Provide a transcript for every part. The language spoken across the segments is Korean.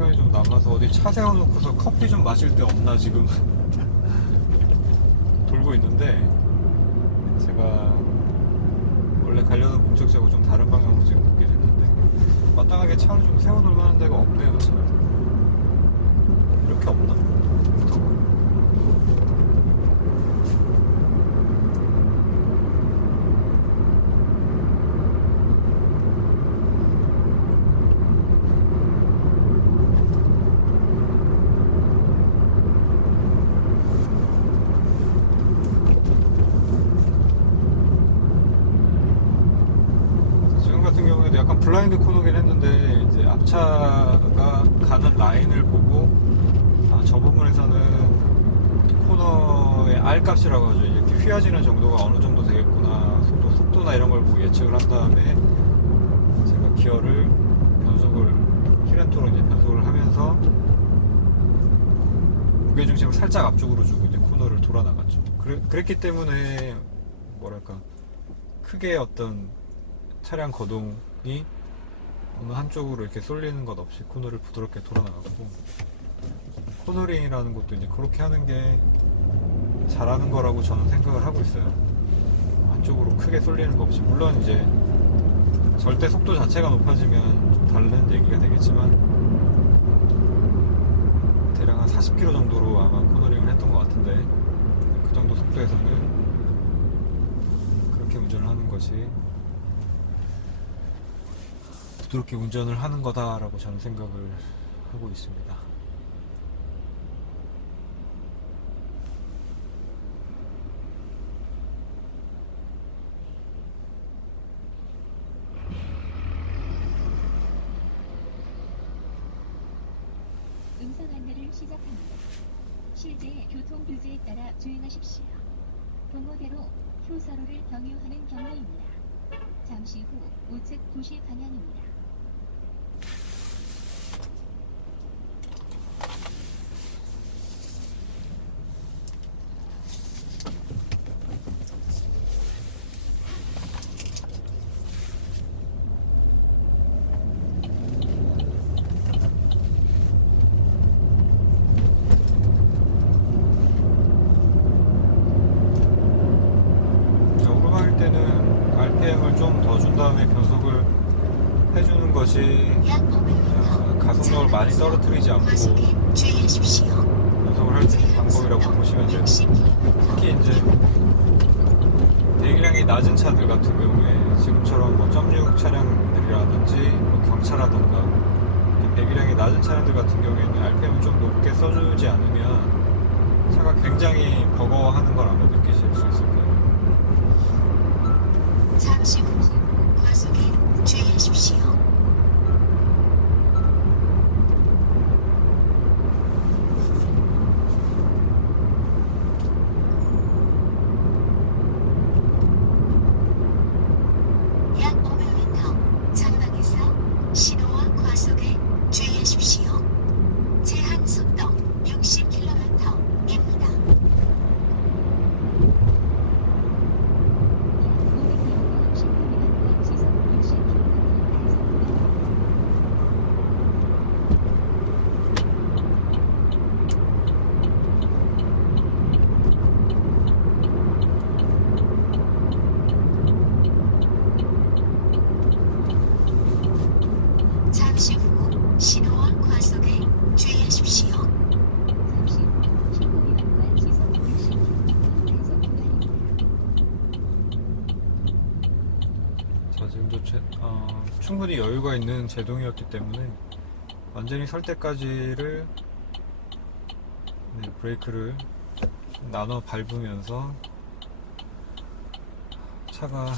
시간이 좀 남아서 어디 차 세워놓고서 커피 좀 마실 데 없나 지금 돌고 있는데, 제가 원래 가려는 목적지하고 좀 다른 방향으로 지금 걷게 됐는데 마땅하게 차를 좀 세워둘 만한 데가 없네요. 잘 이렇게 없나? 지금 같은 경우에도 약간 블라인드 코너긴 했는데 이제 앞차가 가는 라인을 보고 저 부분에서는 코너의 R 값이라고 하죠. 이렇게 휘어지는 정도가 어느 정도 되겠구나, 속도나 이런 걸 보고 예측을 한 다음에 제가 기어를 힐앤토로 이제 변속을 하면서 무게중심을 살짝 앞쪽으로 주고 이제 코너를 돌아 나갔죠. 그랬기 때문에 뭐랄까, 크게 어떤 차량 거동이 어느 한쪽으로 이렇게 쏠리는 것 없이 코너를 부드럽게 돌아 나갔고, 코너링이라는 것도 이제 그렇게 하는 게 잘하는 거라고 저는 생각을 하고 있어요. 한쪽으로 크게 쏠리는 거 없이. 물론 이제 절대 속도 자체가 높아지면 좀 다른 얘기가 되겠지만, 대략 한 40km 정도로 아마 코너링을 했던 것 같은데, 그 정도 속도에서는 그렇게 운전을 하는 것이 부드럽게 운전을 하는 거다라고 저는 생각을 하고 있습니다. 음성 안내를 시작합니다. 실제 교통 규제에 따라 주행하십시오. 동호대로 효서로를 경유하는 경로입니다. 잠시 후 우측 도시 방향입니다. 오르막일 때는 RPM을 좀 더 준 다음에 변속을 해주는 것이 가속력을 많이 떨어뜨리지 않고 변속을 할 수 있는 방법이라고 보시면 돼요. 특히 이제 대기량이 낮은 차들 같은 경우에 지금처럼 뭐 점육 차량들이라든지 뭐 경차라던가 배기량이 낮은 차량들 같은 경우에는 RPM을 좀 높게 써주지 않으면 차가 굉장히 버거워하는 걸 아마 느끼실 수 있을 거예요. 잠시 후 과속에 주의하십시오. 약 500m 전방에서 신호와 과속에 주의하십시오. 제한 속도 60km입니다. 잠시 후 신호와 과속에 주의하십시오. 잠시 후 신호 위반과 시속 60km 단속 구간입니다. 자, 지금도 충분히 여유가 있는 제동이었기 때문에 완전히 설 때까지를 브레이크를 나눠 밟으면서 차가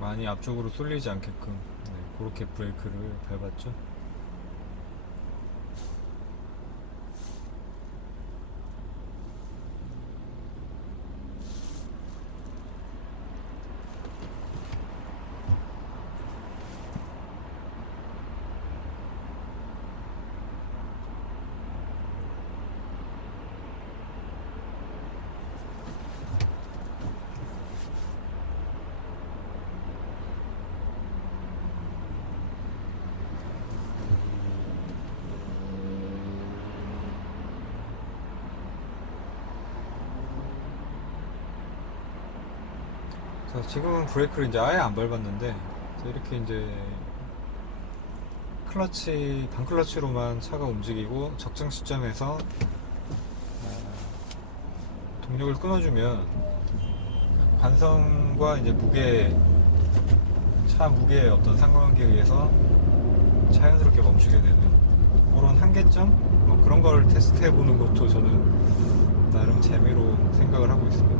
많이 앞쪽으로 쏠리지 않게끔 그렇게 브레이크를 밟았죠. 그래서 지금은 브레이크를 이제 아예 안 밟았는데 이렇게 이제 클러치, 반클러치로만 차가 움직이고 적정 시점에서 동력을 끊어주면 관성과 이제 무게, 차 무게의 어떤 상관관계에 의해서 자연스럽게 멈추게 되는 그런 한계점? 뭐 그런 걸 테스트 해보는 것도 저는 나름 재미로 생각을 하고 있습니다.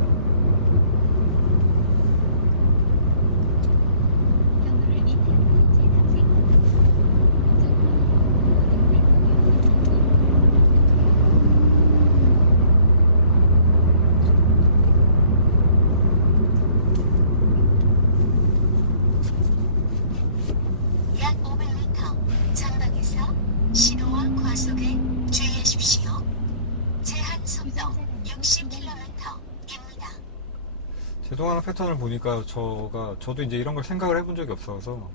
경로를 이탈하여 재단식하고 약 500m 전방에서 신호와 과속에 주의하십시오. 제한 속도 60km입니다. 제동하는 패턴을 보니까 저도 이제 이런 걸 생각을 해본 적이 없어서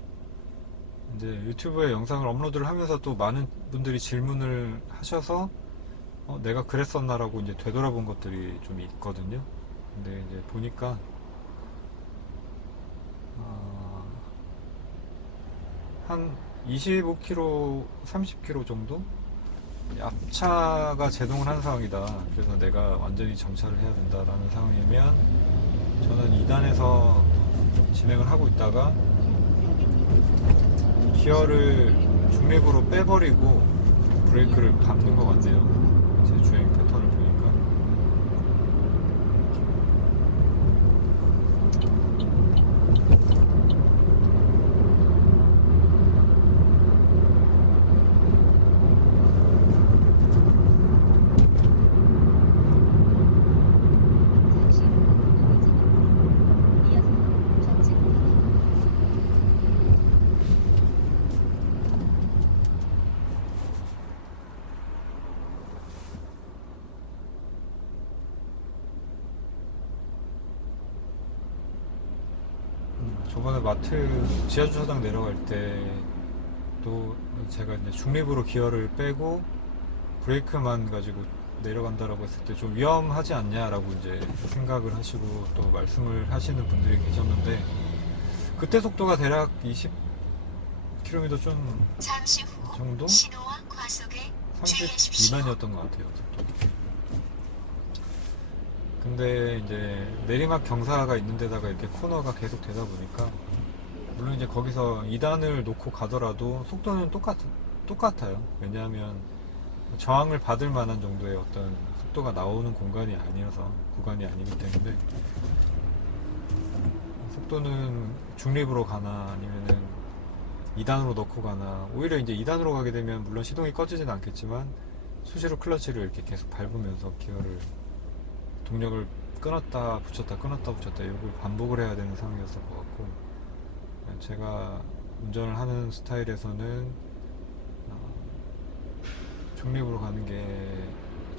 이제 유튜브에 영상을 업로드를 하면서 또 많은 분들이 질문을 하셔서 내가 그랬었나라고 이제 되돌아본 것들이 좀 있거든요. 근데 이제 보니까 한 25km, 30km 정도 앞차가 제동을 한 상황이다. 그래서 내가 완전히 정차를 해야 된다라는 상황이면 저는 2단에서 진행을 하고 있다가 기어를 중립으로 빼버리고 브레이크를 밟는 것 같네요. 제 주행 패턴을 보니까. 잠시 후 우회전입니다. 이어서 좌측 방향 저번에 마트 지하주차장 내려갈 때도 제가 이제 중립으로 기어를 빼고 브레이크만 가지고 내려간다라고 했을 때 좀 위험하지 않냐라고 이제 생각을 하시고 또 말씀을 하시는 분들이 계셨는데 그때 속도가 대략 20km 좀 잠시 후 정도? 신호와 과속에 30 주의하십시오. 미만이었던 것 같아요. 속도가. 근데 이제 내리막 경사가 있는 데다가 이렇게 코너가 계속 되다 보니까 물론 이제 거기서 2단을 놓고 가더라도 속도는 똑같아요. 왜냐하면 저항을 받을 만한 정도의 어떤 속도가 나오는 공간이 아니어서 구간이 아니기 때문에 속도는 중립으로 가나 아니면은 2단으로 넣고 가나 오히려 이제 2단으로 가게 되면 물론 시동이 꺼지진 않겠지만 수시로 클러치를 이렇게 계속 밟으면서 기어를 동력을 끊었다 붙였다 끊었다 붙였다 이걸 반복을 해야 되는 상황이었을 것 같고 제가 운전을 하는 스타일에서는 중립으로 가는 게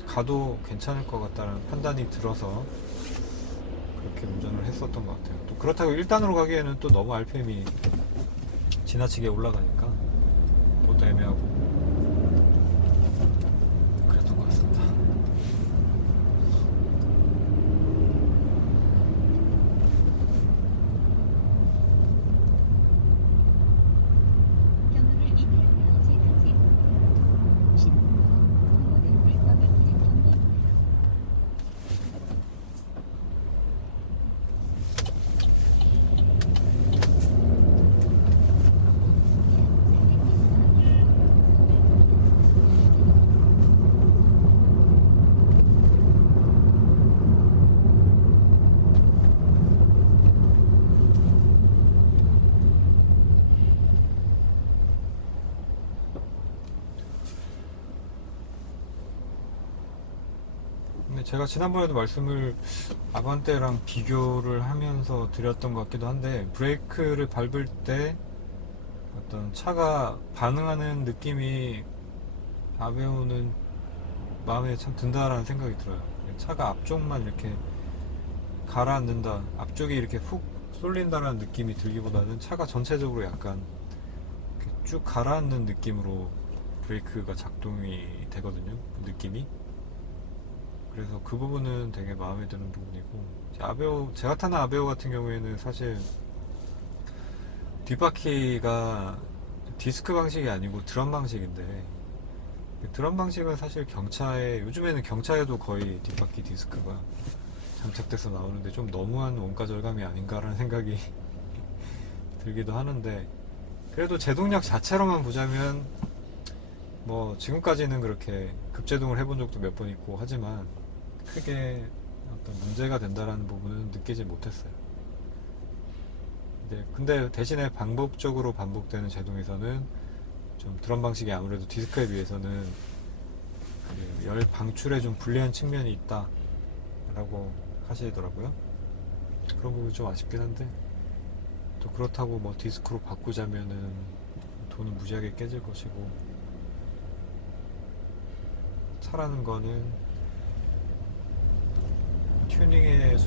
가도 괜찮을 것 같다는 판단이 들어서 그렇게 운전을 했었던 것 같아요. 또 그렇다고 1단으로 가기에는 또 너무 RPM이 지나치게 올라가니까 그것도 애매하고 그랬던 것 같습니다. 경로를 이탈하여 재단식하고 신호 부모대물 건너편의 경로입니다. 근데 제가 지난번에도 말씀을 아반떼랑 비교를 하면서 드렸던 것 같기도 한데 브레이크를 밟을 때 어떤 차가 반응하는 느낌이 아베오는 마음에 참 든다라는 생각이 들어요. 차가 앞쪽만 이렇게 가라앉는다, 앞쪽이 이렇게 훅 쏠린다라는 느낌이 들기보다는 차가 전체적으로 약간 이렇게 쭉 가라앉는 느낌으로 브레이크가 작동이 되거든요. 느낌이. 그래서 그 부분은 되게 마음에 드는 부분이고, 제가 타는 아베오 같은 경우에는 사실 뒷바퀴가 디스크 방식이 아니고 드럼 방식인데, 드럼 방식은 사실 요즘에는 경차에도 거의 뒷바퀴 디스크가 장착돼서 나오는데 좀 너무한 원가 절감이 아닌가라는 생각이 들기도 하는데, 그래도 제동력 자체로만 보자면 뭐 지금까지는 그렇게 급제동을 해본 적도 몇 번 있고 하지만 크게 어떤 문제가 된다라는 부분은 느끼지 못했어요. 근데 대신에 반복적으로 반복되는 제동에서는 좀 드럼 방식이 아무래도 디스크에 비해서는 그열 방출에 좀 불리한 측면이 있다 라고 하시더라고요. 그런 부분이 좀 아쉽긴 한데, 또 그렇다고 뭐 디스크로 바꾸자면은 돈은 무지하게 깨질 것이고, 차라는 거는 튜닝의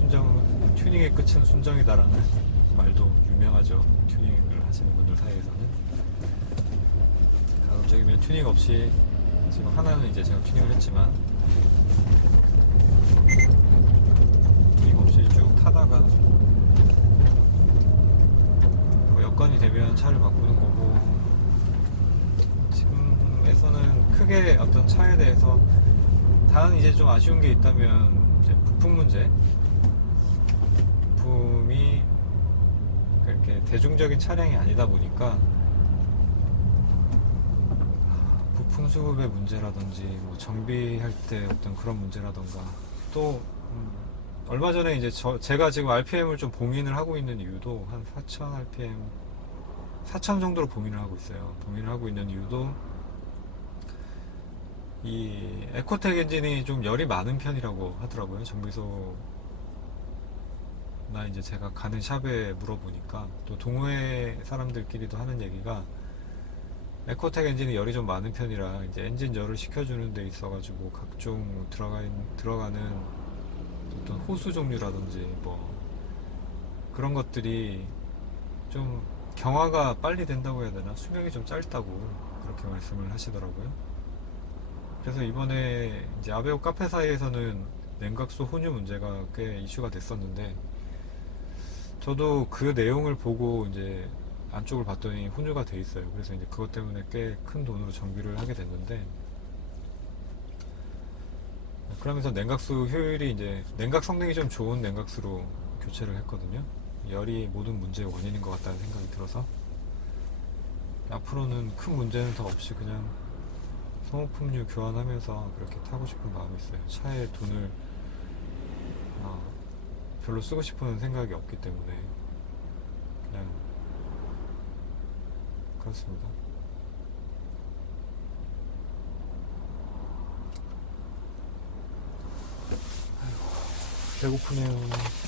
끝은 순정이다라는 말도 유명하죠. 튜닝을 하시는 분들 사이에서는. 가급적이면 튜닝 없이, 지금 하나는 이제 제가 튜닝을 했지만 튜닝 없이 쭉 타다가 뭐 여건이 되면 차를 바꾸는 거고, 지금에서는 크게 어떤 차에 대해서 단 이제 좀 아쉬운 게 있다면 이제 부품 문제. 부품이 그렇게 대중적인 차량이 아니다 보니까 부품 수급의 문제라든지 뭐 정비할 때 어떤 그런 문제라던가, 또 얼마 전에 이제 제가 지금 RPM을 좀 봉인을 하고 있는 이유도 한 4000 RPM 4000 정도로 봉인을 하고 있어요. 봉인을 하고 있는 이유도 이 에코텍 엔진이 좀 열이 많은 편이라고 하더라고요. 정비소나 이제 제가 가는 샵에 물어보니까, 또 동호회 사람들끼리도 하는 얘기가 에코텍 엔진이 열이 좀 많은 편이라 이제 엔진 열을 식혀주는 데 있어가지고 각종 들어가는 어떤 호수 종류라든지 뭐 그런 것들이 좀 경화가 빨리 된다고 해야 되나, 수명이 좀 짧다고 그렇게 말씀을 하시더라고요. 그래서 이번에 이제 아베오 카페 사이에서는 냉각수 혼유 문제가 꽤 이슈가 됐었는데, 저도 그 내용을 보고 이제 안쪽을 봤더니 혼유가 돼 있어요. 그래서 이제 그것 때문에 꽤 큰 돈으로 정비를 하게 됐는데, 그러면서 냉각수 효율이 이제 냉각 성능이 좀 좋은 냉각수로 교체를 했거든요. 열이 모든 문제의 원인인 것 같다는 생각이 들어서 앞으로는 큰 문제는 더 없이 그냥 소모품류 교환하면서 그렇게 타고 싶은 마음이 있어요. 차에 돈을 별로 쓰고 싶은 생각이 없기 때문에 그냥 그렇습니다. 배고프네요.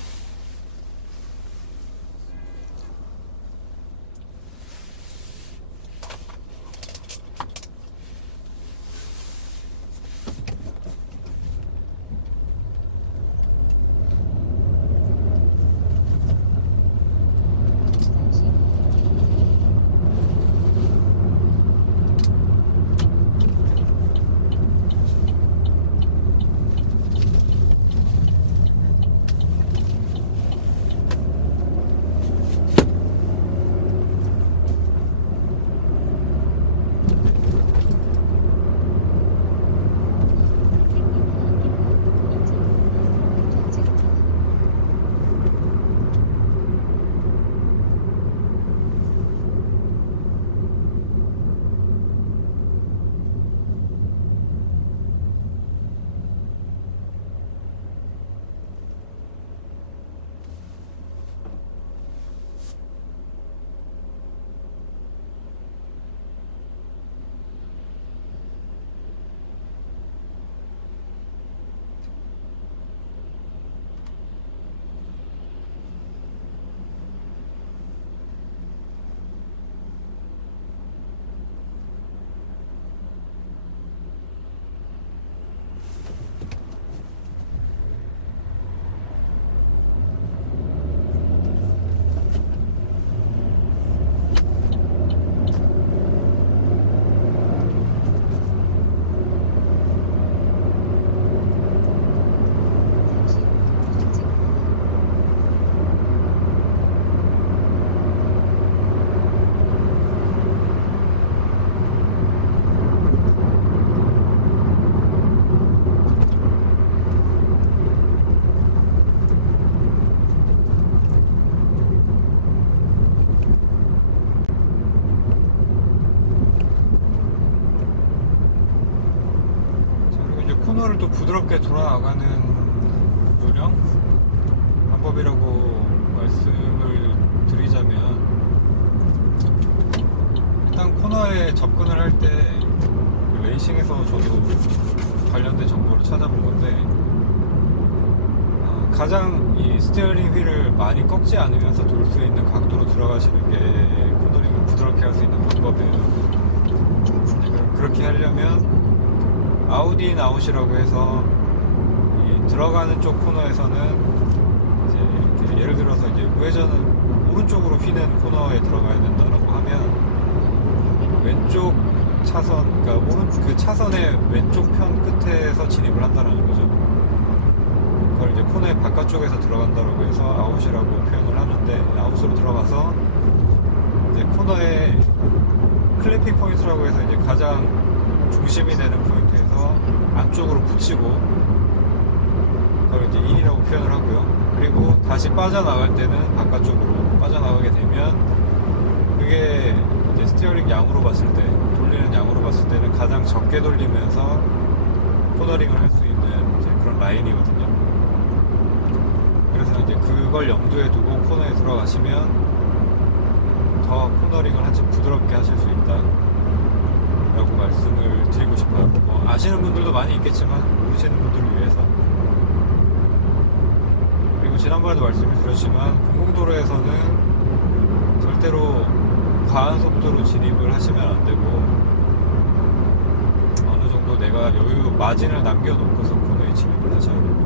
코너를 또 부드럽게 돌아나가는 요령 방법이라고 말씀을 드리자면, 일단 코너에 접근을 할 때 레이싱에서 저도 관련된 정보를 찾아본 건데, 가장 이 스티어링 휠을 많이 꺾지 않으면서 돌 수 있는 각도로 들어가시는 게 코너링을 부드럽게 할 수 있는 방법이에요. 그렇게 하려면 아웃 인 아웃이라고 해서 이 들어가는 쪽 코너에서는 이제 이렇게 예를 들어서 이제 우회전은 오른쪽으로 휘는 코너에 들어가야 된다라고 하면 왼쪽 차선, 그러니까 그 차선의 왼쪽 편 끝에서 진입을 한다는 거죠. 그걸 이제 코너의 바깥쪽에서 들어간다고 해서 아웃이라고 표현을 하는데, 아웃으로 들어가서 이제 코너의 클리핑 포인트라고 해서 이제 가장 중심이 되는 포인트에서 안쪽으로 붙이고, 그걸 이제 인이라고 표현을 하고요. 그리고 다시 빠져나갈 때는 바깥쪽으로 빠져나가게 되면, 그게 이제 스티어링 양으로 봤을 때, 돌리는 양으로 봤을 때는 가장 적게 돌리면서 코너링을 할 수 있는 이제 그런 라인이거든요. 그래서 이제 그걸 염두에 두고 코너에 들어가시면 더 코너링을 한층 부드럽게 하실 수 있다 라고 말씀을 드리고 싶어요. 뭐 아시는 분들도 많이 있겠지만 모르시는 분들을 위해서. 그리고 지난번에도 말씀을 드렸지만, 공공도로에서는 절대로 과한 속도로 진입을 하시면 안 되고, 어느 정도 내가 여유 마진을 남겨놓고서 코너에 진입을 하셔야 돼요.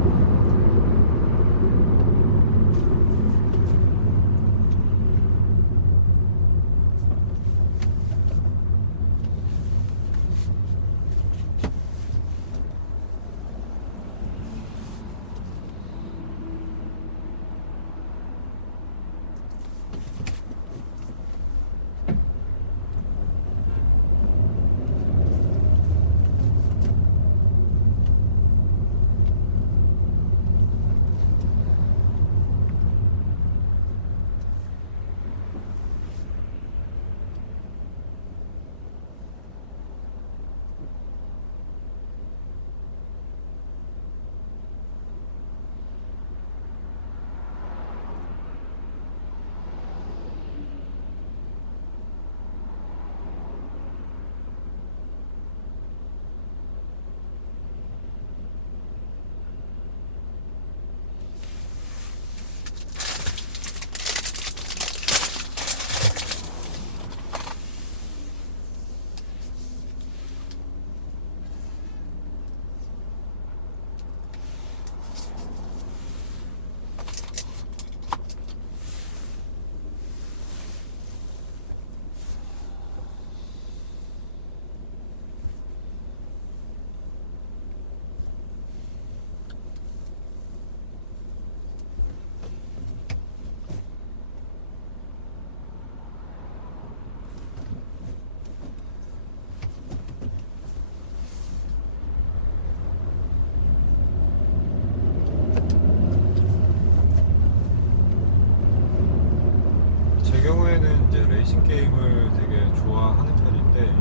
제 경우에는 이제 레이싱 게임을 되게 좋아하는 편인데,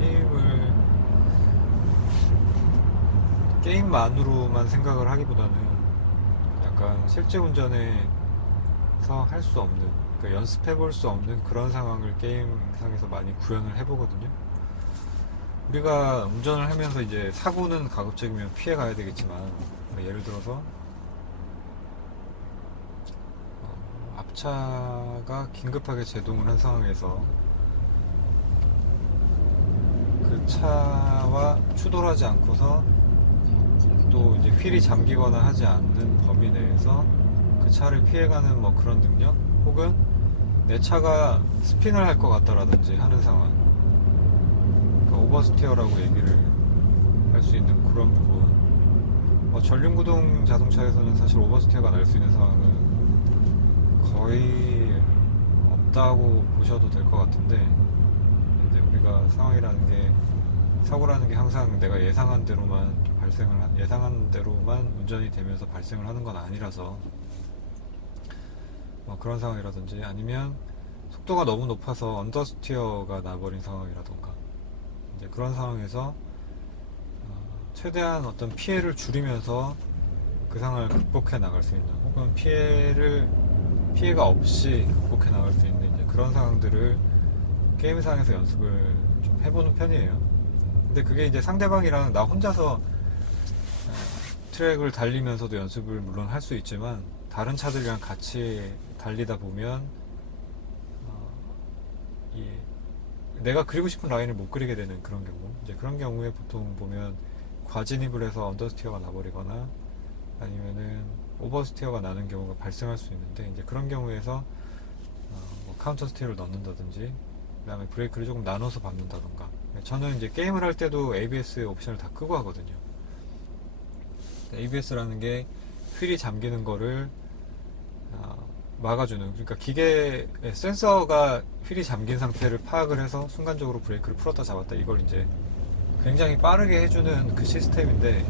이 게임만으로만 생각을 하기보다는 약간 실제 운전에서 할 수 없는, 그러니까 연습해 볼 수 없는 그런 상황을 게임상에서 많이 구현을 해보거든요. 우리가 운전을 하면서 이제 사고는 가급적이면 피해 가야 되겠지만, 예를 들어서 앞차가 긴급하게 제동을 한 상황에서 그 차와 추돌 하지 않고서 또 이제 휠이 잠기거나 하지 않는 범위 내에서 그 차를 피해가는 뭐 그런 능력, 혹은 내 차가 스핀을 할 것 같다라든지 하는 상황, 그러니까 오버스티어라고 얘기를 할 수 있는 그런 부분. 전륜구동 자동차에서는 사실 오버스티어가 날 수 있는 상황은 거의 없다고 보셔도 될 것 같은데, 이제 우리가 상황이라는 게, 사고라는 게 항상 내가 예상한 대로만 운전이 되면서 발생을 하는 건 아니라서, 그런 상황이라든지, 아니면 속도가 너무 높아서 언더스티어가 나버린 상황이라던가, 이제 그런 상황에서 최대한 어떤 피해를 줄이면서 그 상황을 극복해 나갈 수 있는, 혹은 피해가 없이 극복해 나갈 수 있는 이제 그런 상황들을 게임상에서 연습을 좀 해보는 편이에요. 근데 그게 이제 상대방이랑 나 혼자서 트랙을 달리면서도 연습을 물론 할 수 있지만, 다른 차들이랑 같이 달리다 보면 내가 그리고 싶은 라인을 못 그리게 되는 그런 경우, 이제 그런 경우에 보통 보면 과진입을 해서 언더스티어가 나버리거나 아니면은 오버스티어가 나는 경우가 발생할 수 있는데, 이제 그런 경우에서 뭐 카운터 스티어를 넣는다든지, 그 다음에 브레이크를 조금 나눠서 밟는다던가. 저는 이제 게임을 할 때도 ABS 옵션을 다 끄고 하거든요. ABS라는 게 휠이 잠기는 거를 막아주는, 그러니까 기계 센서가 휠이 잠긴 상태를 파악을 해서 순간적으로 브레이크를 풀었다 잡았다, 이걸 이제 굉장히 빠르게 해주는 그 시스템인데,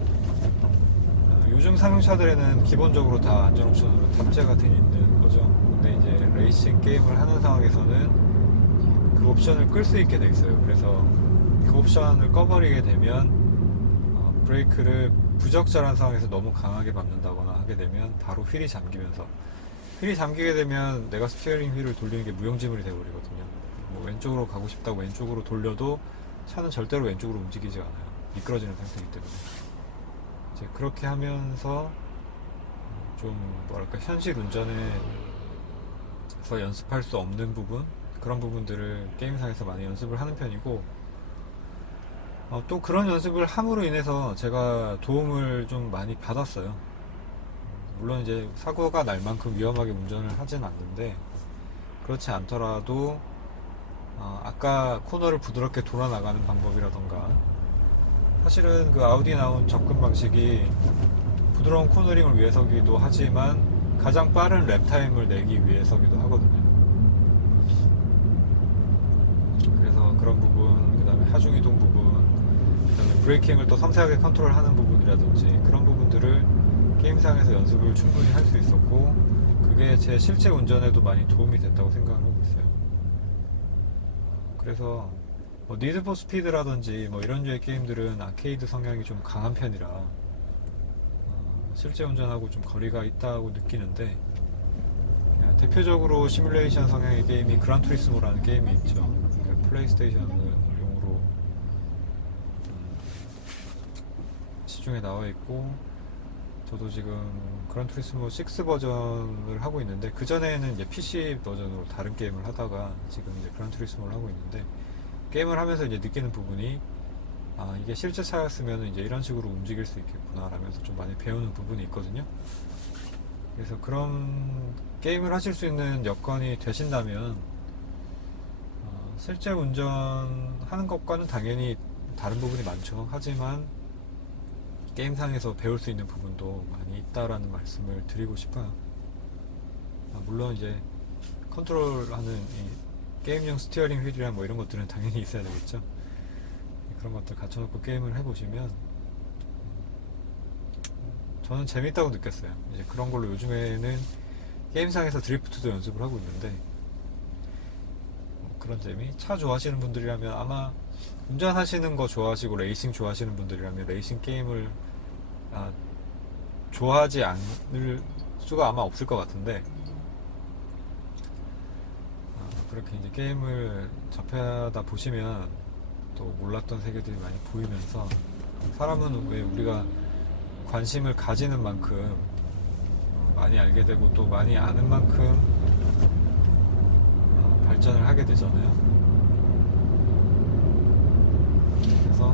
요즘 상용차들에는 기본적으로 다 안전 옵션으로 탑재가 되어 있는 거죠. 근데 이제 레이싱 게임을 하는 상황에서는 그 옵션을 끌 수 있게 돼 있어요. 그래서 그 옵션을 꺼버리게 되면 브레이크를 부적절한 상황에서 너무 강하게 밟는다거나 하게 되면 바로 휠이 잠기면서, 휠이 잠기게 되면 내가 스티어링 휠을 돌리는 게 무용지물이 되어버리거든요. 뭐 왼쪽으로 가고 싶다고 왼쪽으로 돌려도 차는 절대로 왼쪽으로 움직이지 않아요. 미끄러지는 상태이기 때문에. 이제 그렇게 하면서 좀 뭐랄까 현실 운전에서 연습할 수 없는 부분, 그런 부분들을 게임상에서 많이 연습을 하는 편이고, 또 그런 연습을 함으로 인해서 제가 도움을 좀 많이 받았어요. 물론 이제 사고가 날 만큼 위험하게 운전을 하진 않는데, 그렇지 않더라도 아까 코너를 부드럽게 돌아 나가는 방법이라던가, 사실은 그 아우디 나온 접근 방식이 부드러운 코너링을 위해서기도 하지만 가장 빠른 랩 타임을 내기 위해서기도 하거든요. 그래서 그런 부분, 그 다음에 하중 이동 부분, 그 다음에 브레이킹을 또 섬세하게 컨트롤하는 부분이라든지, 그런 부분들을 게임상에서 연습을 충분히 할 수 있었고, 그게 제 실제 운전에도 많이 도움이 됐다고 생각하고 있어요. 그래서 뭐 니드 포 스피드라든지 뭐 이런 류의 게임들은 아케이드 성향이 좀 강한 편이라 실제 운전하고 좀 거리가 있다고 느끼는데, 대표적으로 시뮬레이션 성향의 게임이 그란 투리스모라는 게임이 있죠. 플레이스테이션용으로 시중에 나와 있고, 저도 지금 그란 투리스모 6 버전을 하고 있는데, 그 전에는 이제 PC 버전으로 다른 게임을 하다가 지금 이제 그란 투리스모를 하고 있는데, 게임을 하면서 이제 느끼는 부분이, 이게 실제 차였으면 이제 이런 식으로 움직일 수 있겠구나 라면서 좀 많이 배우는 부분이 있거든요. 그래서 그런 게임을 하실 수 있는 여건이 되신다면 실제 운전하는 것과는 당연히 다른 부분이 많죠. 하지만 게임상에서 배울 수 있는 부분도 많이 있다라는 말씀을 드리고 싶어요. 물론 이제 컨트롤하는 이 게임용 스티어링 휠이랑 뭐 이런 것들은 당연히 있어야 되겠죠. 그런 것들 갖춰놓고 게임을 해보시면 저는 재밌다고 느꼈어요. 이제 그런 걸로 요즘에는 게임상에서 드리프트도 연습을 하고 있는데, 그런 재미? 차 좋아하시는 분들이라면 아마 운전하시는 거 좋아하시고 레이싱 좋아하시는 분들이라면 레이싱 게임을 좋아하지 않을 수가 아마 없을 것 같은데, 그렇게 이제 게임을 접하다 보시면 또 몰랐던 세계들이 많이 보이면서, 사람은 왜 우리가 관심을 가지는 만큼 많이 알게 되고 또 많이 아는 만큼 발전을 하게 되잖아요. 그래서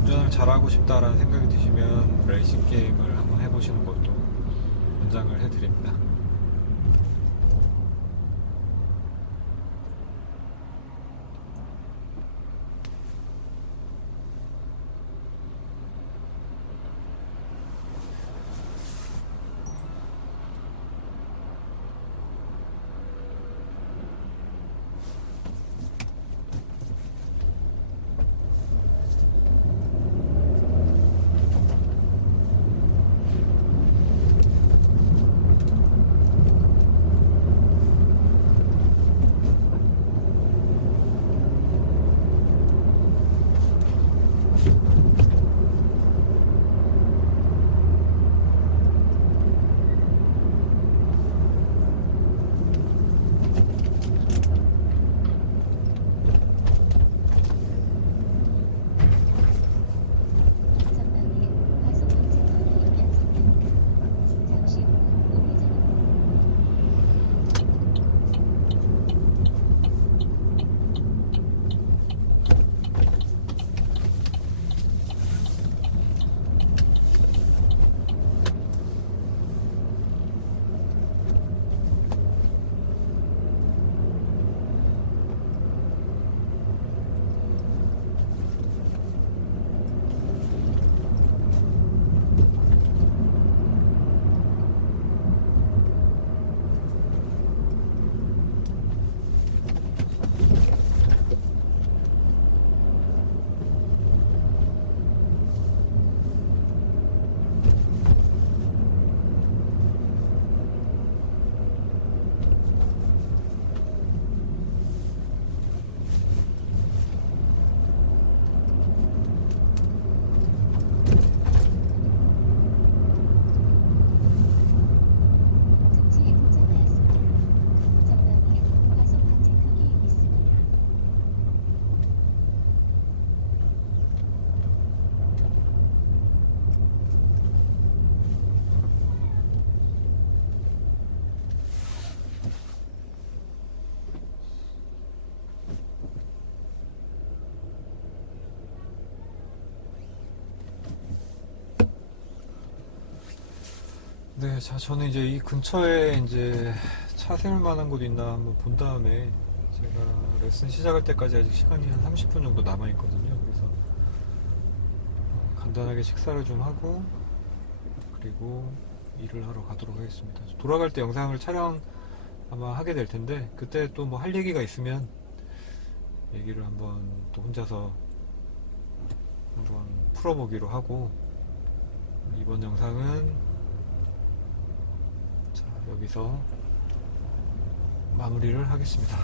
운전을 잘하고 싶다라는 생각이 드시면 레이싱 게임을 한번 해보시는 것도 권장을 해드립니다. 네, 자, 저는 이제 이 근처에 이제 차 세울 만한 곳 있나 한번 본 다음에 제가 레슨 시작할 때까지 아직 시간이 한 30분 정도 남아 있거든요. 그래서 간단하게 식사를 좀 하고 그리고 일을 하러 가도록 하겠습니다. 돌아갈 때 영상을 촬영 아마 하게 될 텐데 그때 또 뭐 할 얘기가 있으면 얘기를 한번 또 혼자서 한번 풀어보기로 하고 이번 영상은 자, 여기서 마무리를 하겠습니다.